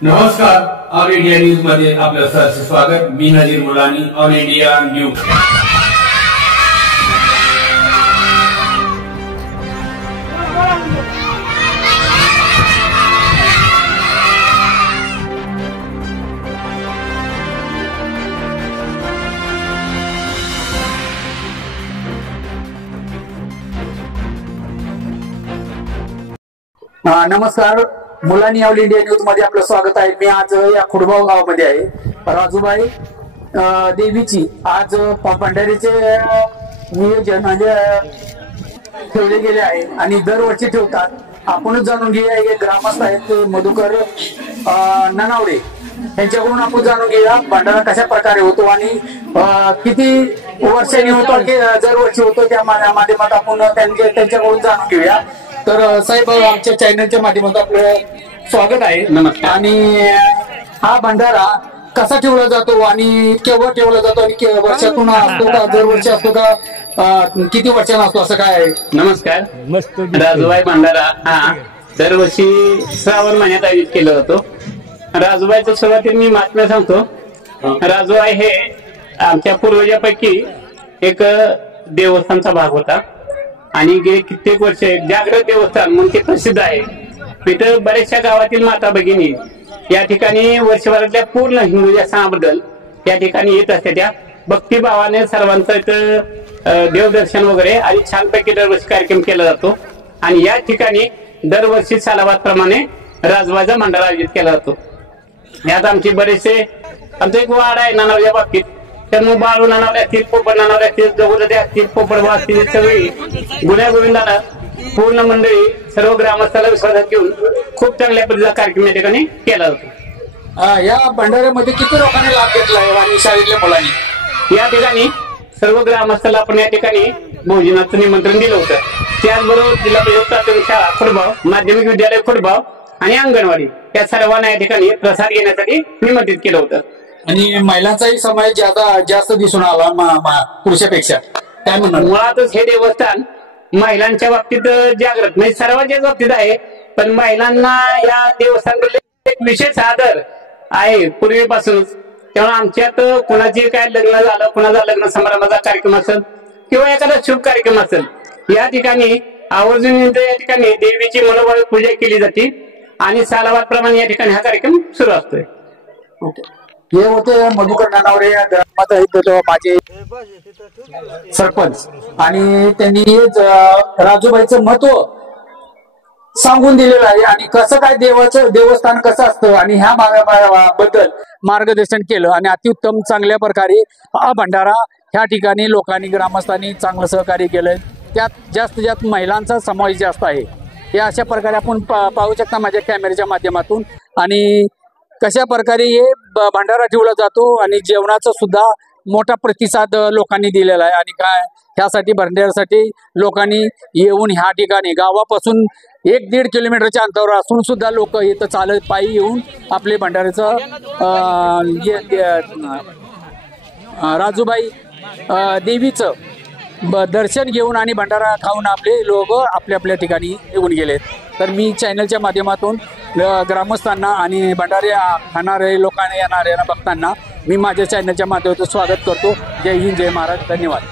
नमस्कार, all India news मध्ये आपलं सहर्ष स्वागत। मी नजीर मुलानी, ऑल इंडिया न्यूज। नमस्कार, मुलानी ऑल इंडिया न्यूज मध्ये आपलं स्वागत आहे। मी आज या खुडगाव गावामध्ये आहे। राजूबाई देवीची आज भंडारीचे नियोजन म्हणजे ठेवले गेले आहे आणि दरवर्षी ठेवतात। आपणच जाणून घेऊया, हे ग्रामस्थ आहेत मधुकर ननावडे, त्यांच्याकडून आपण जाणून घेऊया भंडारा कशा प्रकारे होतो आणि किती वर्षांनी होतो की दरवर्षी होतो, त्या माध्यमात आपण त्यांच्याकडून जाणून घेऊया। तर साहेब, आमच्या चॅनलच्या माध्यमातून आपलं स्वागत आहे। नमस्कार। आणि हा भंडारा कसा ठेवला जातो आणि केव्हा ठेवला जातो आणि वर्षातून असतो का, दरवर्षी असतो का, किती वर्षांना असतो, असं काय आहे? नमस्कार। राजूबाई भंडारा हा दरवर्षी श्रावण महिन्यात आयोजित केला जातो। राजूबाईच्या सुरुवातीला मी महात्म्य सांगतो। राजूबाई हे आमच्या पूर्वजापैकी एक देवस्थानचा भाग होता आणि गेली कित्येक वर्ष जागृत देवस्थान म्हणून ते प्रसिद्ध आहे। तिथं बऱ्याचशा गावातील माता भगिनी या ठिकाणी वर्षभरातल्या पूर्ण हिंदू या सणाबद्दल या ठिकाणी येत असते। त्या भक्तिभावाने सर्वांचं इथं देवदर्शन वगैरे आणि छानपैकी दरवर्षी कार्यक्रम केला जातो आणि या ठिकाणी दरवर्षी सालाबाद प्रमाणे राजूबाईचा भंडारा आयोजित केला जातो। यात आमचे बरेचसे आमचं एक वाड आहे नानावच्या बाबतीत, त्यामुळे बाळू नानावले असतील, पोपट नानावले असतील, जगुदते असतील, पोपटबा असतील, सगळी गुण्या गोविंदानं पूर्ण मंडळी सर्व ग्रामस्थाला विश्वासात घेऊन खूप चांगल्या पद्धतीचा कार्यक्रम या ठिकाणी केला जातो। या भंडाऱ्यामध्ये किती लोकांनी लाभ घेतला आहे आणि शाळेतल्या मुलांनी? या ठिकाणी सर्व ग्रामस्थाला आपण या ठिकाणी भोजनाचं निमंत्रण दिलं होतं। त्याचबरोबर जिल्हा परिषद प्राथमिक शाळा खुडबाव, माध्यमिक विद्यालय खुडबाव आणि अंगणवाडी या सर्वांना या ठिकाणी प्रसाद घेण्यासाठी निमंत्रित केलं होतं। आणि महिलांचाही समावेश जास्त दिसून आला पुरुषापेक्षा, काय म्हणणार? मुळातच हे देवस्थान महिलांच्या बाबतीत जागृत म्हणजे सर्वांच्याच बाबतीत आहे, पण महिलांना या देवस्थानाकडे एक विशेष आदर आहे पूर्वीपासूनच। त्यामुळे आमच्यात कुणाची काय लग्न झालं, कुणाचा लग्न समारंभाचा कार्यक्रम असेल किंवा एखादा शुभ कार्यक्रम असेल, या ठिकाणी आवर्जून या ठिकाणी देवीची मनोभावे पूजा केली जाते आणि सालाबाद प्रमाणे या ठिकाणी हा कार्यक्रम सुरू असतोय। हे होते मधुकर नानावरे, ग्रामात आहेत माझे सरपंच, आणि त्यांनी राजूबाईचं महत्व सांगून दिलेलं आहे आणि कसं काय देवस्थान कसं असतं आणि ह्या बद्दल मार्गदर्शन केलं आणि अतिउत्तम चांगल्या प्रकारे हा भंडारा ह्या ठिकाणी लोकांनी, ग्रामस्थांनी चांगलं सहकार्य केलंय। त्यात जास्तीत जास्त महिलांचा समावेश जास्त आहे। हे अशा प्रकारे आपण पाहू शकता माझ्या कॅमेऱ्याच्या माध्यमातून। आणि कशा प्रकारे हे भंडारा ठेवला जातो आणि जेवणाचा सुद्धा मोठा प्रतिसाद लोकांनी दिलेला आहे। आणि काय ह्यासाठी भंडाऱ्यासाठी लोकांनी येऊन ह्या ठिकाणी गावापासून 1-1.5 किलोमीटरच्या अंतरावर असून सुद्धा लोक इथं चालत पायी येऊन आपले भंडाऱ्याचं राजूबाई देवीचं दर्शन घेऊन आणि भंडारा खाऊन आपले लोक आपल्या ठिकाणी निघून गेलेत। तर मी चॅनलच्या माध्यमातून ग्रामस्थांना आणि भंडारे खाणारे लोकांना, येणाऱ्या भक्तांना मी माझ्या चॅनलच्या माध्यमातून स्वागत करतो। जय हिंद, जय महाराज, धन्यवाद।